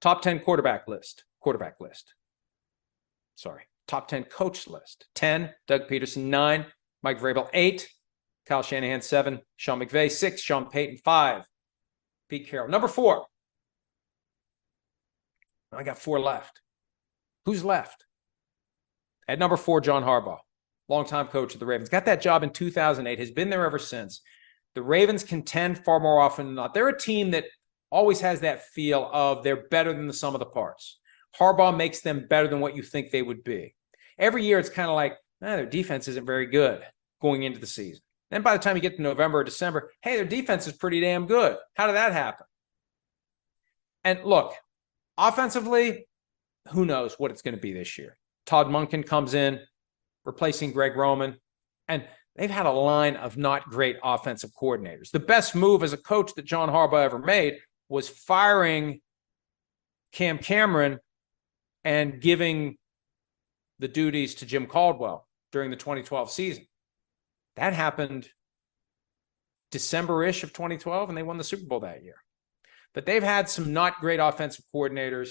Top 10 quarterback list. Sorry. Top 10 coach list. 10, Doug Peterson. 9, Mike Vrabel. 8, Kyle Shanahan. 7, Sean McVay. 6, Sean Payton. 5, Pete Carroll. Number 4. I got 4 left. Who's left? At number 4, John Harbaugh, longtime coach of the Ravens. Got that job in 2008, has been there ever since. The Ravens contend far more often than not. They're a team that always has that feel of they're better than the sum of the parts. Harbaugh makes them better than what you think they would be. Every year, it's kind of like, their defense isn't very good going into the season. Then by the time you get to November or December, hey, their defense is pretty damn good. How did that happen? And look, offensively, who knows what it's going to be this year. Todd Monken comes in, replacing Greg Roman, and they've had a line of not great offensive coordinators. The best move as a coach that John Harbaugh ever made was firing Cam Cameron and giving the duties to Jim Caldwell during the 2012 season. That happened December-ish of 2012, and they won the Super Bowl that year. But they've had some not great offensive coordinators,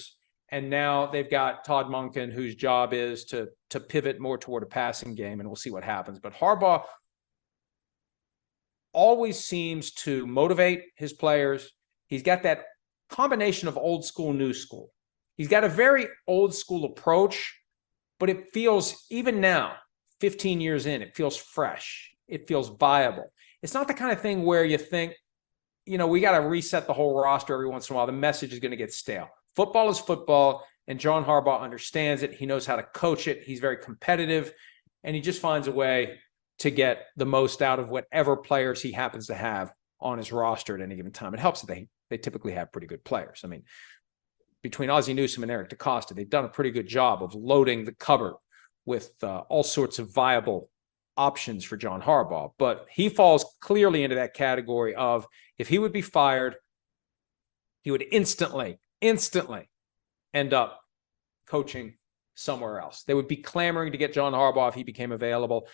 and now they've got Todd Monken, whose job is to pivot more toward a passing game, and we'll see what happens. But Harbaugh always seems to motivate his players. He's got that combination of old school, new school. He's got a very old school approach, but it feels, even now, 15 years in, it feels fresh. It feels viable. It's not the kind of thing where you think, we got to reset the whole roster every once in a while. The message is going to get stale. Football is football, and John Harbaugh understands it. He knows how to coach it. He's very competitive, and he just finds a way to get the most out of whatever players he happens to have on his roster at any given time. It helps that they typically have pretty good players. I mean, between Ozzie Newsome and Eric DeCosta, they've done a pretty good job of loading the cupboard with all sorts of viable options for John Harbaugh. But he falls clearly into that category of, if he would be fired, he would instantly end up coaching somewhere else. They would be clamoring to get John Harbaugh if he became available.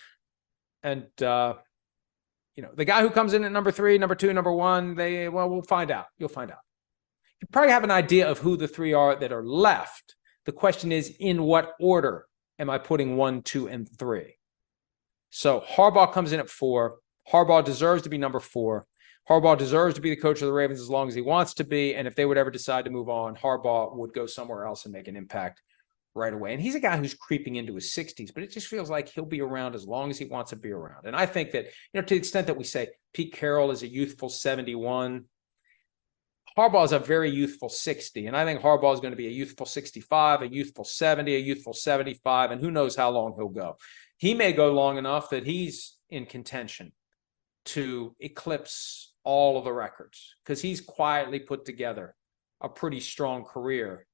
And, the guy who comes in at number 3, number 2, number 1, we'll find out. You'll find out. You probably have an idea of who the 3 are that are left. The question is, in what order am I putting 1, 2, and 3? So Harbaugh comes in at 4. Harbaugh deserves to be number 4. Harbaugh deserves to be the coach of the Ravens as long as he wants to be. And if they would ever decide to move on, Harbaugh would go somewhere else and make an impact right away. And he's a guy who's creeping into his 60s, but it just feels like he'll be around as long as he wants to be around. And I think that, to the extent that we say Pete Carroll is a youthful 71, Harbaugh is a very youthful 60. And I think Harbaugh is going to be a youthful 65, a youthful 70, a youthful 75, and who knows how long he'll go. He may go long enough that he's in contention to eclipse all of the records, because he's quietly put together a pretty strong career.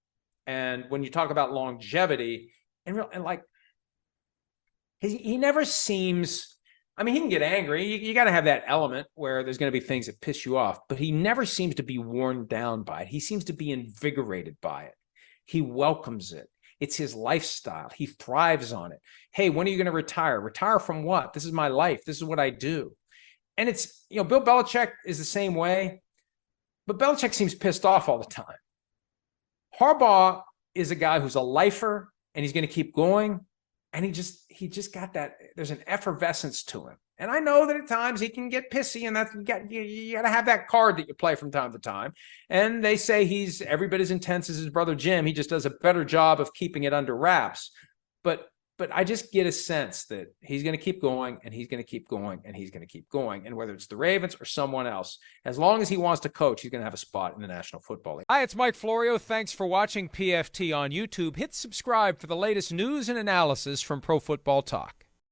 And when you talk about longevity, and like, he never seems, he can get angry. You got to have that element where there's going to be things that piss you off, but he never seems to be worn down by it. He seems to be invigorated by it. He welcomes it. It's his lifestyle. He thrives on it. Hey, when are you going to retire? Retire from what? This is my life. This is what I do. And it's, Bill Belichick is the same way, but Belichick seems pissed off all the time. Harbaugh is a guy who's a lifer, and he's going to keep going. And he just got that, there's an effervescence to him. And I know that at times he can get pissy, and you got to have that card that you play from time to time. And they say he's every bit as intense as his brother Jim. He just does a better job of keeping it under wraps. But I just get a sense that he's going to keep going, and he's going to keep going, and he's going to keep going. And whether it's the Ravens or someone else, as long as he wants to coach, he's going to have a spot in the National Football League. Hi, it's Mike Florio. Thanks for watching PFT on YouTube. Hit subscribe for the latest news and analysis from Pro Football Talk.